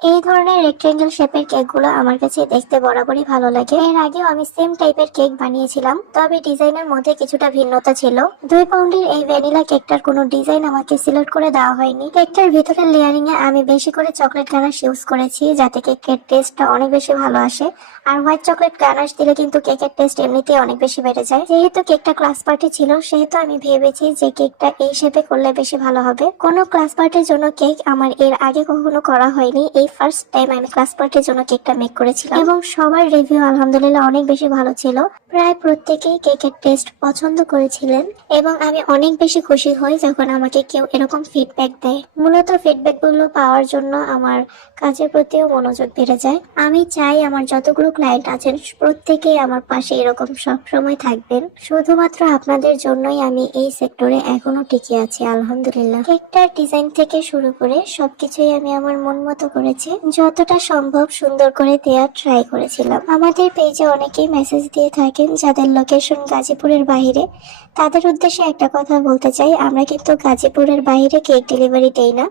এই ধরনের রেক্টেঙ্গেল শেপের কেকগুলো আমার কাছে দেখতে বরাবরই ভালো লাগে। এর আগেও আমি সেম টাইপের কেক বানিয়েছিলাম, তবে ডিজাইনের মধ্যে কিছুটা ভিন্নতা ছিল। 2 পাউন্ডের এই ভ্যানিলা কেকটার কোনো ডিজাইন আমাকে সিলেক্ট করে দেওয়া হয়নি। কেকটার ভিতরে লেয়ারিং এ আমি বেশি করে চকলেট গানাশ ইউজ করেছি, যাতে কেকের টেস্টটা অনেক বেশি ভালো আসে। আর হোয়াইট চকলেট গানাশ দিলে কিন্তু কেকের টেস্ট এমনিতেই অনেক বেশি বেড়ে যায়। যেহেতু কেকটা ক্লাস পার্টি ছিল, সেহেতু আমি ভেবেছি যে কেকটা এই শেপে করলে বেশি ভালো হবে। কোনো ক্লাস পার্টির জন্য কেক আমার এর আগে কখনো করা হয়নি, এই ফার্স্ট টাইম আমি ক্লাস পার্টির জন্য কেকটা মেক করেছিলাম এবং সবার রিভিউ আলহামদুলিল্লাহ অনেক বেশি ভালো ছিল। প্রায় প্রত্যেকেই কেকের টেস্ট পছন্দ করেছিলেন এবং আমি অনেক বেশি খুশি হই যখন আমাকে কেউ এরকম ফিডব্যাক দেয়। মূলত ফিডব্যাক গুলো পাওয়ার জন্য আমার কাজের প্রতিও মনোযোগ বেড়ে যায়। আমি চাই আমার যতগুলো ক্লায়েন্ট আছেন প্রত্যেকেই আমার পাশে এরকম সবসময় থাকবেন। শুধুমাত্র আপনাদের জন্যই আমি এই সেক্টরে এখনো টিকে আছি আলহামদুলিল্লাহ। কেকটার ডিজাইন থেকে শুরু করে সবকিছুই আমি আমার মন মতো করেছি, যতটা সম্ভব সুন্দর করে দেওয়ার ট্রাই করেছিলাম। আমাদের পেজে অনেকেই মেসেজ দিয়ে থাকেন যাদের লোকেশন গাজীপুরের বাইরে। তাদের উদ্দেশ্যে একটা কথা বলতে চাই, আমরা কিন্তু গাজীপুরের বাইরে কেক ডেলিভারি দেই না।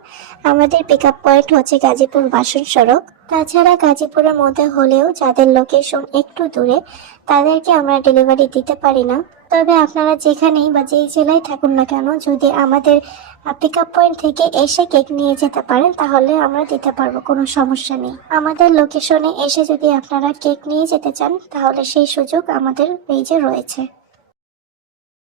আমাদের পিক আপ পয়েন্ট হচ্ছে গাজীপুর বাসন সড়ক। তাছাড়া গাজীপুরের মধ্যে হলেও যাদের লোকেশন একটু দূরে, তাদেরকে আমরা ডেলিভারি দিতে পারি না। তবে আপনারা যেখানেই বা যেই জেলায় থাকুন না কেন, যদি আমাদের পিক আপ পয়েন্ট থেকে এসে কেক নিয়ে যেতে পারেন তাহলে আমরা দিতে পারবো, কোনো সমস্যা নেই। আমাদের লোকেশনে এসে যদি আপনারা কেক নিয়ে যেতে চান তাহলে সেই সুযোগ আমাদের পেজে রয়েছে।